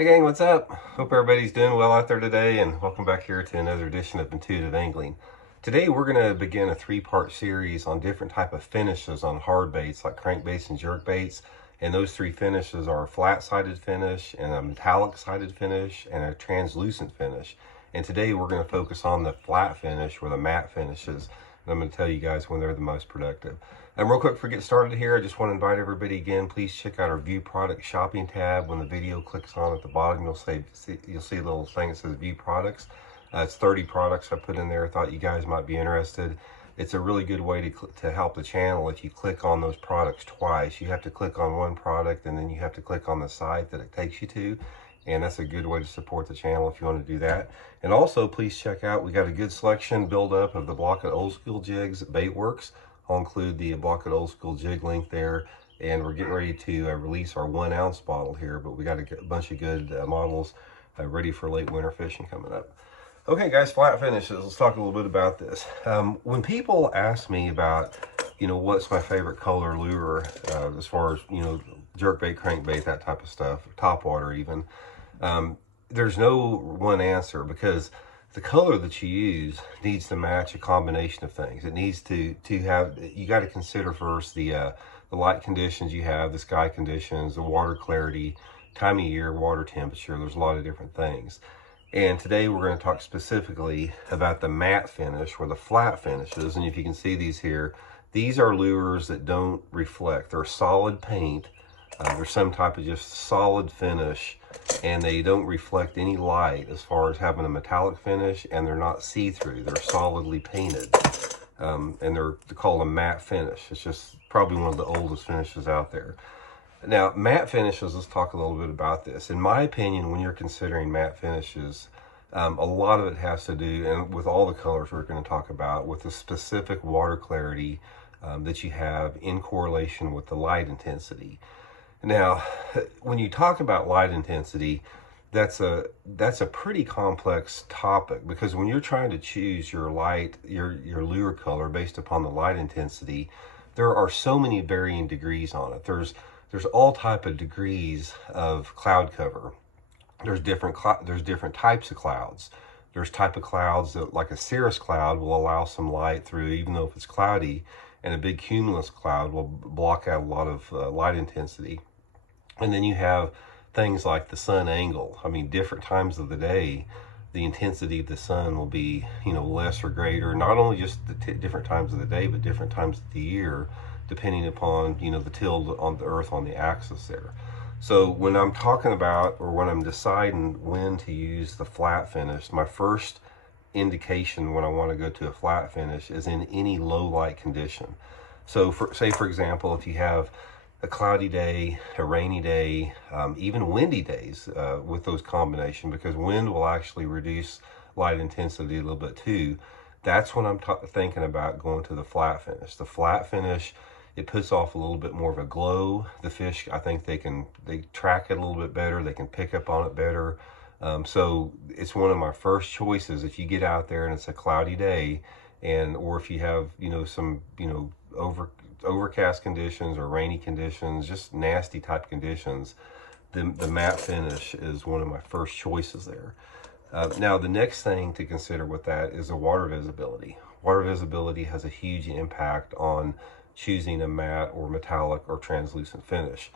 Hey gang, what's up? Hope everybody's doing well out there today, and welcome back here to another edition of Intuitive Angling. Today we're going to begin a three-part series on different type of finishes on hard baits like crankbaits and jerk baits. And those three finishes are a flat-sided finish, and a metallic-sided finish, and a translucent finish. And today we're going to focus on the flat finish or the matte finishes. And I'm going to tell you guys when they're the most productive. And real quick, before we get started here, I just want to invite everybody again, please check out our View Product Shopping tab. When the video clicks on at the bottom, you'll see a little thing that says View Products. It's 30 products I put in there. I thought you guys might be interested. It's a really good way to help the channel if you click on those products twice. You have to click on one product and then you have to click on the site that it takes you to. And that's a good way to support the channel if you want to do that. And also, please check out, we got a good selection build up of the Blockout Old School jigs at Baitworks. I'll include the Blockout Old School jig link there. And we're getting ready to release our 1 ounce bottle here, but we got a bunch of good models ready for late winter fishing coming up. Okay guys, flat finishes, let's talk a little bit about this. When people ask me about, what's my favorite color lure, as far as, jerkbait, crankbait, that type of stuff, topwater even, there's no one answer, because the color that you use needs to match a combination of things. It needs to have, you got to consider first the light conditions you have, the sky conditions, the water clarity, time of year, water temperature. There's a lot of different things. And today we're going to talk specifically about the matte finish or the flat finishes. And if you can see these here, these are lures that don't reflect. They're solid paint. They're some type of just solid finish, and they don't reflect any light as far as having a metallic finish, and they're not see-through. They're solidly painted. And they're called a matte finish. It's just probably one of the oldest finishes out there. Now, matte finishes, let's talk a little bit about this. In my opinion, when you're considering matte finishes, a lot of it has to do, and with all the colors we're going to talk about, with the specific water clarity that you have in correlation with the light intensity. Now, when you talk about light intensity, that's a pretty complex topic, because when you're trying to choose your lure color based upon the light intensity, there are so many varying degrees on it. There's all type of degrees of cloud cover. There's different types of clouds. There's type of clouds that, like a cirrus cloud, will allow some light through even though if it's cloudy, and a big cumulus cloud will block out a lot of light intensity. And then you have things like the sun angle. I mean, different times of the day, the intensity of the sun will be, less or greater, not only just the different times of the day, but different times of the year, depending upon, the tilt on the earth on the axis there. So when I'm talking about, or when I'm deciding when to use the flat finish, my first indication when I want to go to a flat finish is in any low light condition. So say for example, if you have a cloudy day, a rainy day, even windy days with those combinations, because wind will actually reduce light intensity a little bit too. That's when I'm thinking about going to the flat finish. The flat finish, it puts off a little bit more of a glow. The fish, I think they track it a little bit better. They can pick up on it better. So it's one of my first choices if you get out there and it's a cloudy day, or if you have, some, overcast conditions or rainy conditions, just nasty type conditions, the matte finish is one of my first choices there. Now, the next thing to consider with that is the water visibility. Water visibility has a huge impact on choosing a matte or metallic or translucent finish.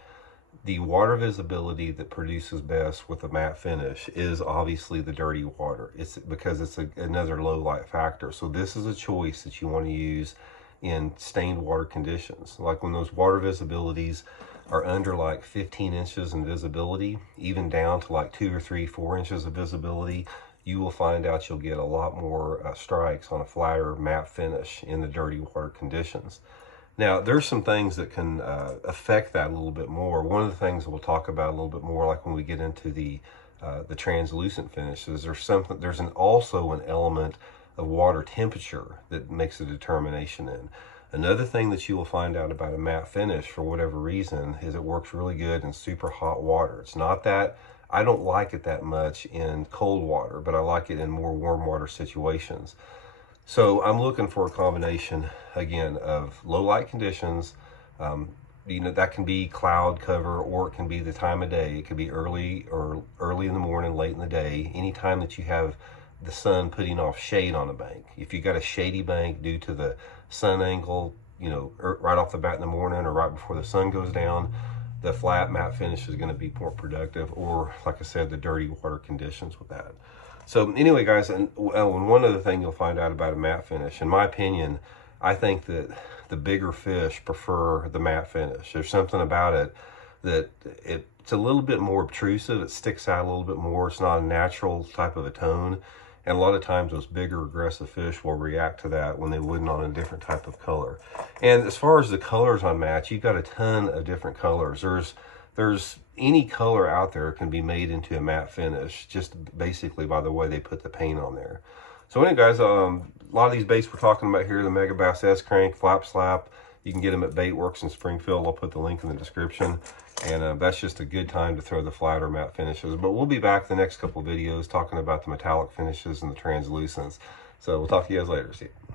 The water visibility that produces best with a matte finish is obviously the dirty water. It's because it's another low light factor. So this is a choice that you want to use in stained water conditions. Like when those water visibilities are under like 15 inches in visibility, even down to like 2 or 3, 4 inches of visibility, you will find out you'll get a lot more strikes on a flatter matte finish in the dirty water conditions. Now, there's some things that can affect that a little bit more. One of the things we'll talk about a little bit more, like when we get into the translucent finishes, there's also an element of water temperature that makes a determination in. Another thing that you will find out about a matte finish, for whatever reason, is it works really good in super hot water. It's not that I don't like it that much in cold water, but I like it in more warm water situations. So I'm looking for a combination, again, of low light conditions, you know, that can be cloud cover, or it can be the time of day. It could be early in the morning, late in the day, anytime that you have the sun putting off shade on a bank. If you got a shady bank due to the sun angle, you know, right off the bat in the morning or right before the sun goes down, the flat matte finish is going to be more productive, or like I said, the dirty water conditions with that. So anyway, guys, and one other thing you'll find out about a matte finish, in my opinion, I think that the bigger fish prefer the matte finish. There's something about it that it's a little bit more obtrusive. It sticks out a little bit more. It's not a natural type of a tone. And a lot of times those bigger aggressive fish will react to that when they wouldn't on a different type of color. And as far as the colors on matte, you've got a ton of different colors. There's any color out there can be made into a matte finish, just basically by the way they put the paint on there. So anyway, guys, a lot of these baits we're talking about here, the Megabass S-Crank, Flap Slap, you can get them at Baitworks in Springfield. I'll put the link in the description. And that's just a good time to throw the flat or matte finishes. But we'll be back the next couple videos talking about the metallic finishes and the translucents. So we'll talk to you guys later. See you.